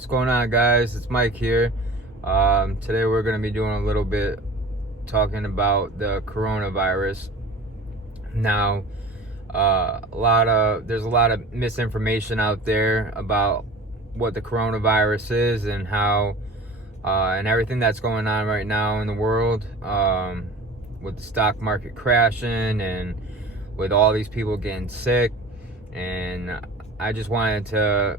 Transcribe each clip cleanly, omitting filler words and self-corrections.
What's going on, guys? It's Mike here. Today we're going to be doing a little bit talking about the coronavirus. Now, there's a lot of misinformation out there about what the coronavirus is and how and everything that's going on right now in the world, with the stock market crashing and with all these people getting sick. And I just wanted to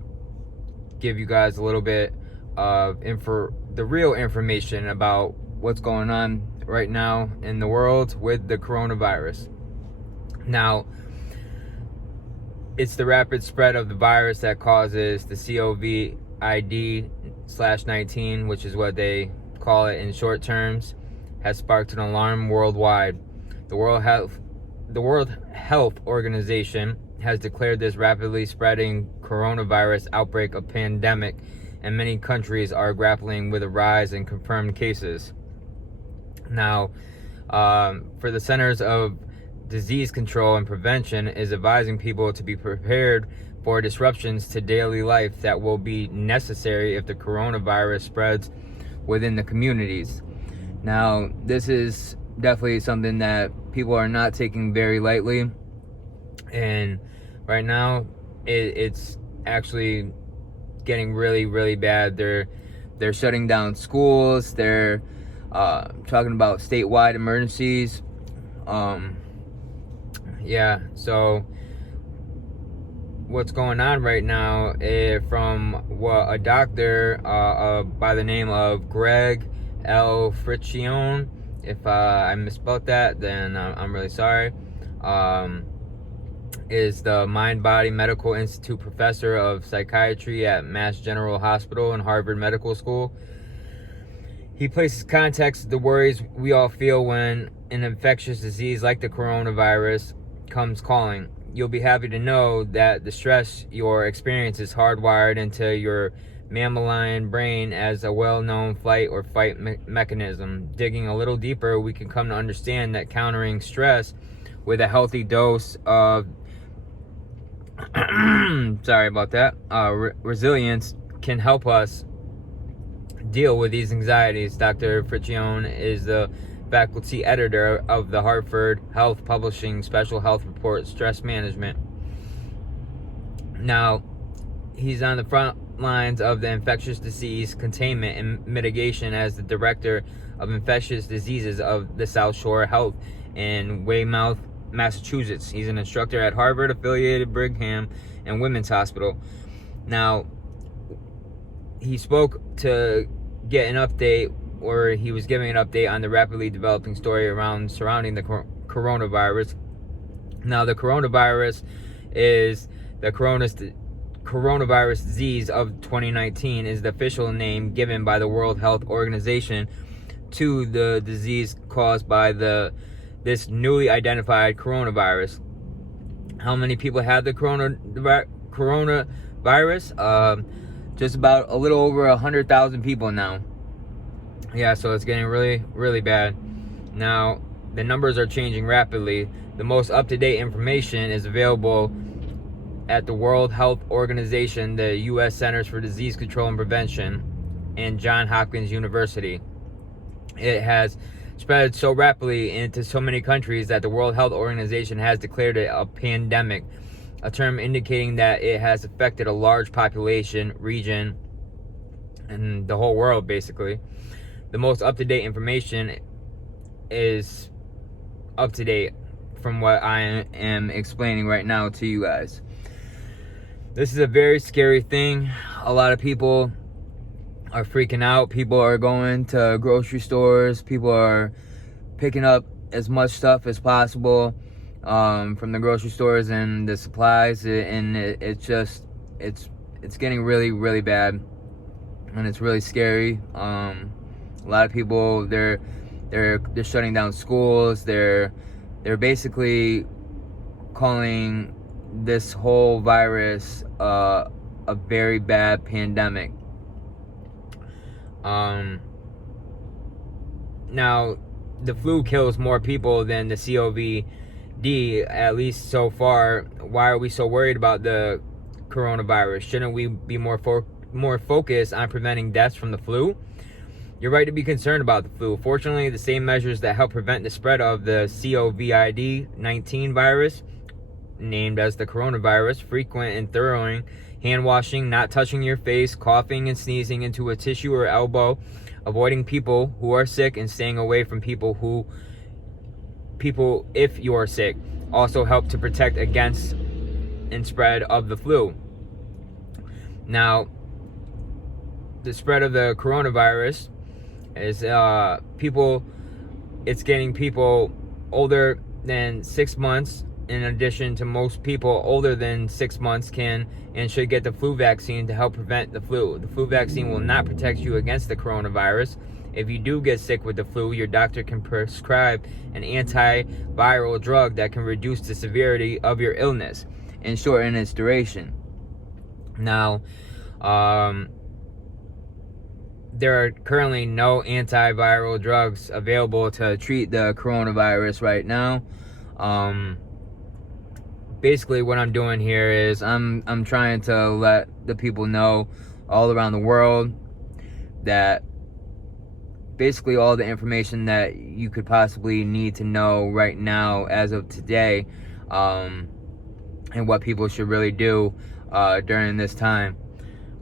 give you guys a little bit of the real information about what's going on right now in the world with the coronavirus. Now, it's the rapid spread of the virus that causes the COVID-19, which is what they call it in short terms, has sparked an alarm worldwide. The World Health Organization has declared this rapidly spreading coronavirus outbreak a pandemic, and many countries are grappling with a rise in confirmed cases. Now, for the Centers of Disease Control and Prevention is advising people to be prepared for disruptions to daily life that will be necessary if the coronavirus spreads within the communities. Now, this is definitely something that people are not taking very lightly, and right now it's actually getting really, really bad. They're shutting down schools. They're talking about statewide emergencies. So what's going on right now, from what a doctor by the name of Greg L. Friccione, if I misspelled that, then I'm really sorry, is the Mind-Body Medical Institute professor of psychiatry at Mass General Hospital and Harvard Medical School. He places context to the worries we all feel when an infectious disease like the coronavirus comes calling. You'll be happy to know that the stress you're experiencing is hardwired into your mammalian brain as a well-known flight or fight mechanism. Digging a little deeper, we can come to understand that countering stress with a healthy dose of resilience can help us deal with these anxieties. Dr. Friccione is the faculty editor of the Harvard Health Publishing Special Health Report, Stress Management. Now, he's on the front lines of the infectious disease containment and mitigation as the director of infectious diseases of the South Shore Health in Weymouth, Massachusetts. He's an instructor at Harvard affiliated Brigham and Women's Hospital. Now, he spoke to get an update, or he was giving an update on the rapidly developing story surrounding the coronavirus. Now, the coronavirus is the coronavirus disease of 2019 is the official name given by the World Health Organization to the disease caused by this newly identified coronavirus. How many people have the coronavirus? Just about a little over 100,000 people now. Yeah, so it's getting really, really bad. Now, the numbers are changing rapidly. The most up-to-date information is available at the World Health Organization, the U.S. Centers for Disease Control and Prevention, and Johns Hopkins University. It has spread so rapidly into so many countries that the World Health Organization has declared it a pandemic, a term indicating that it has affected a large population, region, and the whole world, basically. The most up-to-date information is up-to-date from what I am explaining right now to you guys. This is a very scary thing. A lot of people are freaking out. People are going to grocery stores. People are picking up as much stuff as possible from the grocery stores and the supplies, and it's getting really, really bad, and it's really scary. A lot of people, they're shutting down schools. They're basically calling this whole virus a very bad pandemic. Now, the flu kills more people than the COVID, at least so far. Why are we so worried about the coronavirus? Shouldn't we be more more focused on preventing deaths from the flu, you're right to be concerned about the flu. Fortunately, the same measures that help prevent the spread of the COVID-19 virus, named as the coronavirus, frequent and thorough hand washing, not touching your face, coughing and sneezing into a tissue or elbow, avoiding people who are sick, and staying away from people if you are sick, also help to protect against and spread of the flu. Now, the spread of the coronavirus is it's getting people older than 6 months. In addition to, most people older than 6 months can and should get the flu vaccine to help prevent the flu. The flu vaccine will not protect you against the coronavirus. If you do get sick with the flu, your doctor can prescribe an antiviral drug that can reduce the severity of your illness and shorten its duration. Now, there are currently no antiviral drugs available to treat the coronavirus right now. Basically, what I'm doing here is I'm trying to let the people know all around the world that basically all the information that you could possibly need to know right now as of today, and what people should really do during this time.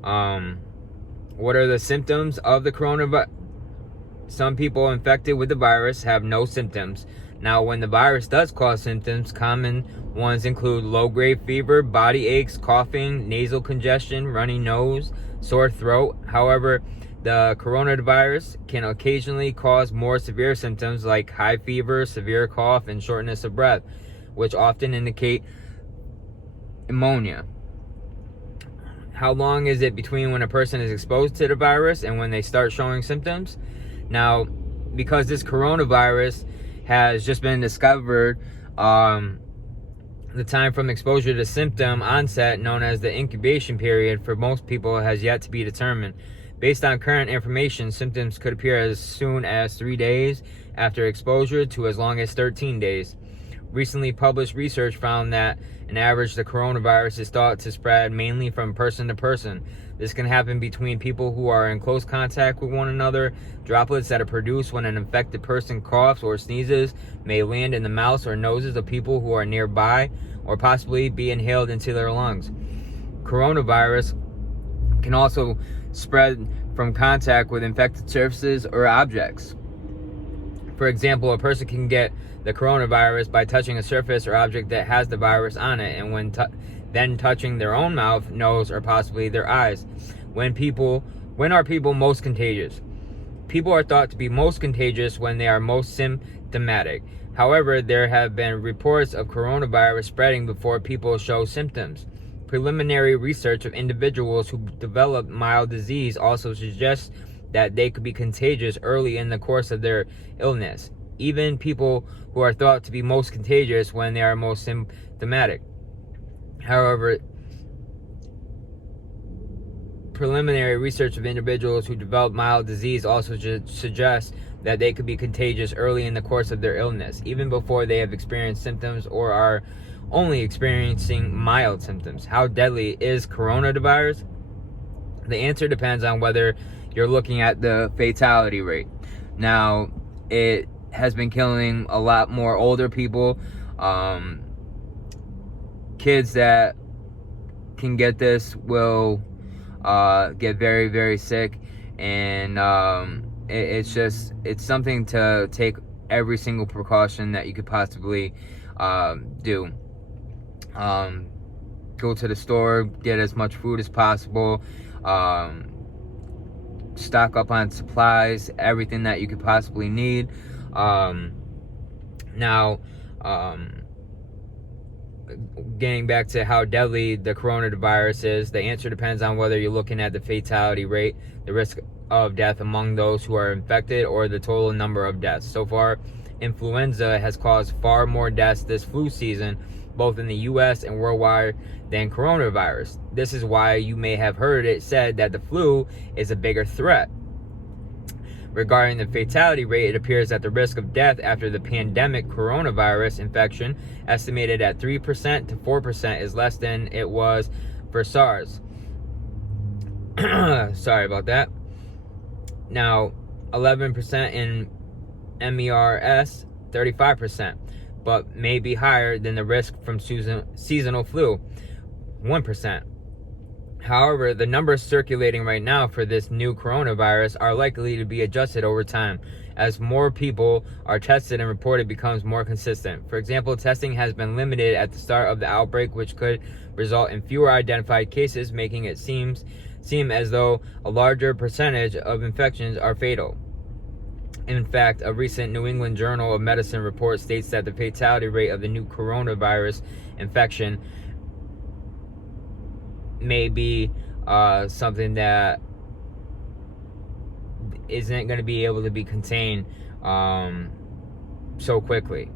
What are the symptoms of the coronavirus? Some people infected with the virus have no symptoms. Now, when the virus does cause symptoms, common ones include low-grade fever, body aches, coughing, nasal congestion, runny nose, sore throat. However, the coronavirus can occasionally cause more severe symptoms like high fever, severe cough, and shortness of breath, which often indicate pneumonia. How long is it between when a person is exposed to the virus and when they start showing symptoms? Now, because this coronavirus has just been discovered, the time from exposure to symptom onset, known as the incubation period, for most people has yet to be determined. Based on current information, symptoms could appear as soon as 3 days after exposure to as long as 13 days. Recently published research found that on average, the coronavirus is thought to spread mainly from person to person. This can happen between people who are in close contact with one another. Droplets that are produced when an infected person coughs or sneezes may land in the mouths or noses of people who are nearby, or possibly be inhaled into their lungs. Coronavirus can also spread from contact with infected surfaces or objects. For example, a person can get the coronavirus by touching a surface or object that has the virus on it, and when then touching their own mouth, nose, or possibly their eyes. When are people most contagious? People are thought to be most contagious when they are most symptomatic. However, there have been reports of coronavirus spreading before people show symptoms. Preliminary research of individuals who develop mild disease also suggests that they could be contagious early in the course of their illness. Even people who are thought to be most contagious when they are most symptomatic. However, preliminary research of individuals who develop mild disease also suggests that they could be contagious early in the course of their illness, even before they have experienced symptoms or are only experiencing mild symptoms. How deadly is coronavirus? The answer depends on whether you're looking at the fatality rate. Now, it has been killing a lot more older people. Kids that can get this will get very, very sick, and it's something to take every single precaution that you could possibly do. Go to the store, get as much food as possible, stock up on supplies, everything that you could possibly need. Getting back to how deadly the coronavirus is, the answer depends on whether you're looking at the fatality rate, the risk of death among those who are infected, or the total number of deaths. So far, influenza has caused far more deaths this flu season, both in the US and worldwide, than coronavirus. This is why you may have heard it said that the flu is a bigger threat. Regarding the fatality rate, it appears that the risk of death after the pandemic coronavirus infection, estimated at 3% to 4%, is less than it was for SARS. Sorry about that. Now, 11% in MERS, 35%, but may be higher than the risk from seasonal flu, 1%. However, the numbers circulating right now for this new coronavirus are likely to be adjusted over time as more people are tested and reported becomes more consistent. For example, testing has been limited at the start of the outbreak, which could result in fewer identified cases, making it seem as though a larger percentage of infections are fatal. In fact, a recent New England Journal of Medicine report states that the fatality rate of the new coronavirus infection may be something that isn't going to be able to be contained so quickly.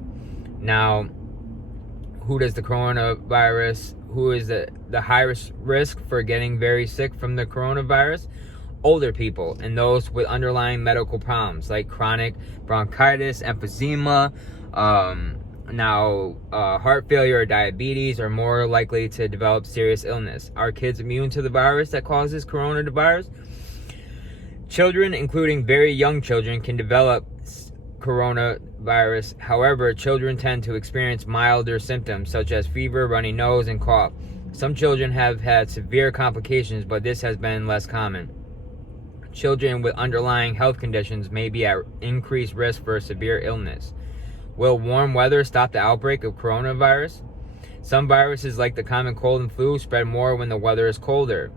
Now, who is the highest risk for getting very sick from the coronavirus? Older people and those with underlying medical problems like chronic bronchitis, emphysema, heart failure or diabetes are more likely to develop serious illness. Are kids immune to the virus that causes coronavirus? Children, including very young children, can develop coronavirus. However, children tend to experience milder symptoms such as fever, runny nose, and cough. Some children have had severe complications, but this has been less common. Children with underlying health conditions may be at increased risk for severe illness. Will warm weather stop the outbreak of coronavirus? Some viruses, like the common cold and flu, spread more when the weather is colder,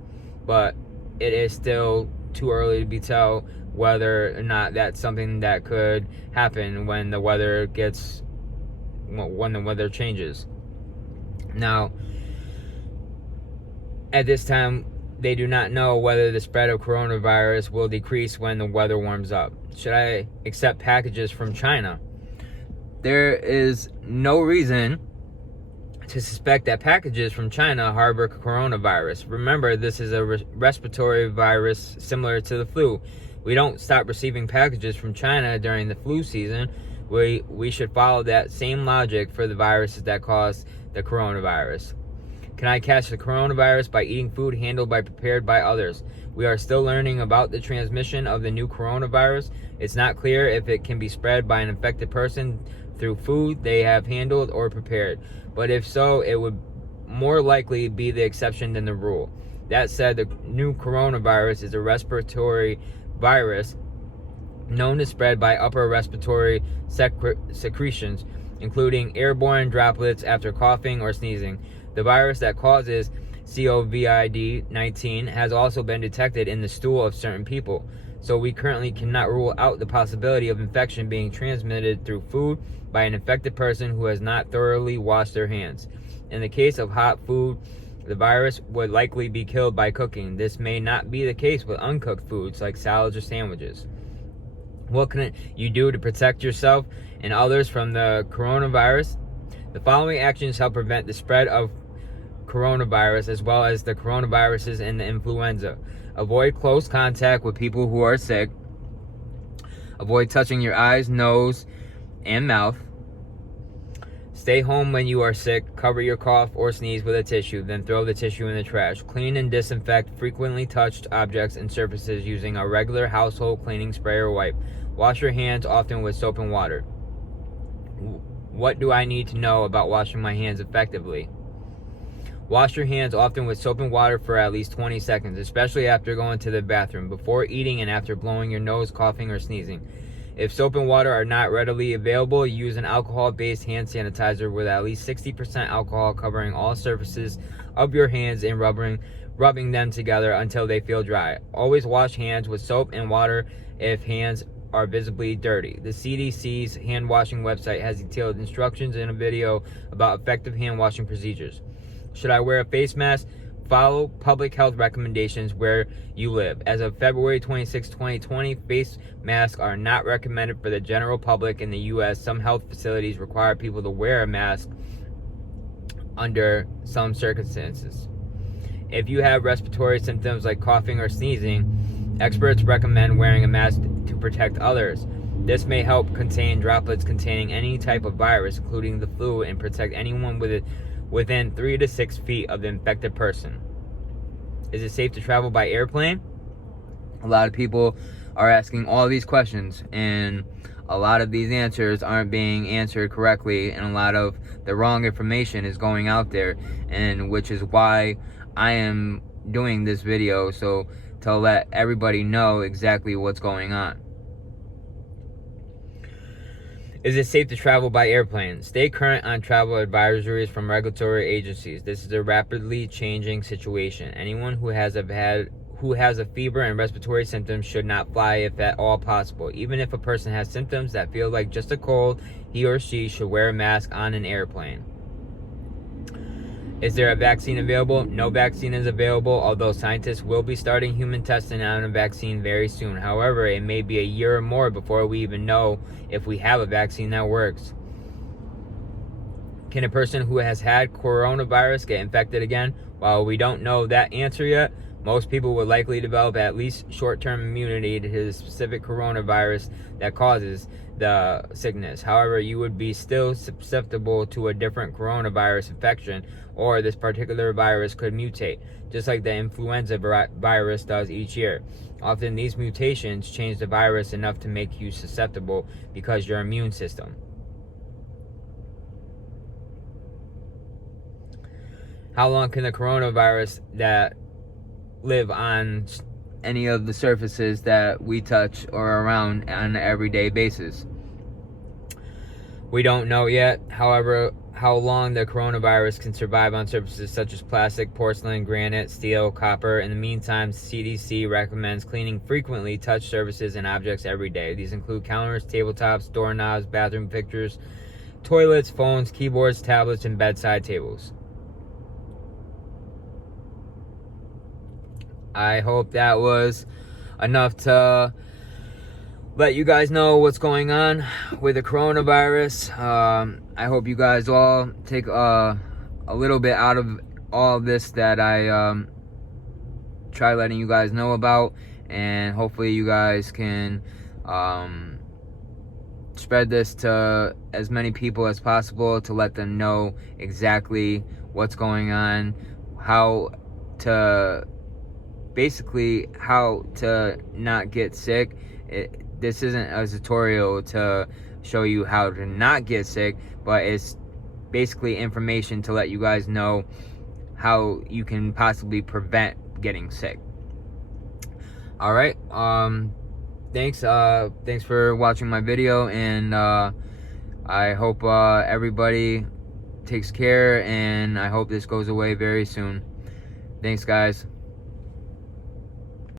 but it is still too early to tell whether or not that's something that could happen when the weather changes. Now, at this time, they do not know whether the spread of coronavirus will decrease when the weather warms up. Should I accept packages from China? There is no reason to suspect that packages from China harbor coronavirus. Remember, this is a respiratory virus similar to the flu. We don't stop receiving packages from China during the flu season. We should follow that same logic for the viruses that cause the coronavirus. Can I catch the coronavirus by eating food prepared by others? We are still learning about the transmission of the new coronavirus. It's not clear if it can be spread by an infected person through food they have handled or prepared. But if so, it would more likely be the exception than the rule. That said, the new coronavirus is a respiratory virus known to spread by upper respiratory secretions, including airborne droplets after coughing or sneezing. The virus that causes COVID-19 has also been detected in the stool of certain people, so we currently cannot rule out the possibility of infection being transmitted through food by an infected person who has not thoroughly washed their hands. In the case of hot food, the virus would likely be killed by cooking. This may not be the case with uncooked foods like salads or sandwiches. What can you do to protect yourself and others from the coronavirus? The following actions help prevent the spread of coronavirus as well as the coronaviruses and the influenza. Avoid close contact with people who are sick. Avoid touching your eyes, nose, and mouth. Stay home when you are sick. Cover your cough or sneeze with a tissue, then throw the tissue in the trash. Clean and disinfect frequently touched objects and surfaces using a regular household cleaning spray or wipe. Wash your hands often with soap and water. What do I need to know about washing my hands effectively? Wash your hands often with soap and water for at least 20 seconds, especially after going to the bathroom, before eating, and after blowing your nose, coughing, or sneezing. If soap and water are not readily available, use an alcohol-based hand sanitizer with at least 60% alcohol covering all surfaces of your hands and rubbing them together until they feel dry. Always wash hands with soap and water if hands are visibly dirty. The CDC's hand washing website has detailed instructions and a video about effective hand washing procedures. Should I wear a face mask? Follow public health recommendations where you live. As of February 26, 2020, face masks are not recommended for the general public in the U.S. Some health facilities require people to wear a mask under some circumstances. If you have respiratory symptoms like coughing or sneezing, experts recommend wearing a mask to protect others. This may help contain droplets containing any type of virus, including the flu, and protect anyone within 3 to 6 feet of the infected person. Is it safe to travel by airplane? A lot of people are asking all these questions, and a lot of these answers aren't being answered correctly, and a lot of the wrong information is going out there, and which is why I am doing this video, so to let everybody know exactly what's going on. Is it safe to travel by airplane? Stay current on travel advisories from regulatory agencies. This is a rapidly changing situation. Anyone who has a fever and respiratory symptoms should not fly if at all possible. Even if a person has symptoms that feel like just a cold, he or she should wear a mask on an airplane. Is there a vaccine available? No vaccine is available, although scientists will be starting human testing on a vaccine very soon. However, it may be a year or more before we even know if we have a vaccine that works. Can a person who has had coronavirus get infected again? While we don't know that answer yet, most people will likely develop at least short-term immunity to the specific coronavirus that causes the sickness. However, you would be still susceptible to a different coronavirus infection, or this particular virus could mutate, just like the influenza virus does each year. Often these mutations change the virus enough to make you susceptible because your immune system. How long can the coronavirus that live on any of the surfaces that we touch or around on an everyday basis? We don't know yet. However, how long the coronavirus can survive on surfaces such as plastic, porcelain, granite, steel, copper. In the meantime, CDC recommends cleaning frequently touched surfaces and objects every day. These include counters, tabletops, doorknobs, bathroom fixtures, toilets, phones, keyboards, tablets, and bedside tables. I hope that was enough to let you guys know what's going on with the coronavirus. I hope you guys all take a little bit out of all of this that I try letting you guys know about, and hopefully you guys can spread this to as many people as possible to let them know exactly what's going on, how to not get sick. This isn't a tutorial to show you how to not get sick, but it's basically information to let you guys know how you can possibly prevent getting sick. All right, thanks for watching my video, and I hope everybody takes care, and I hope this goes away very soon. Thanks, guys.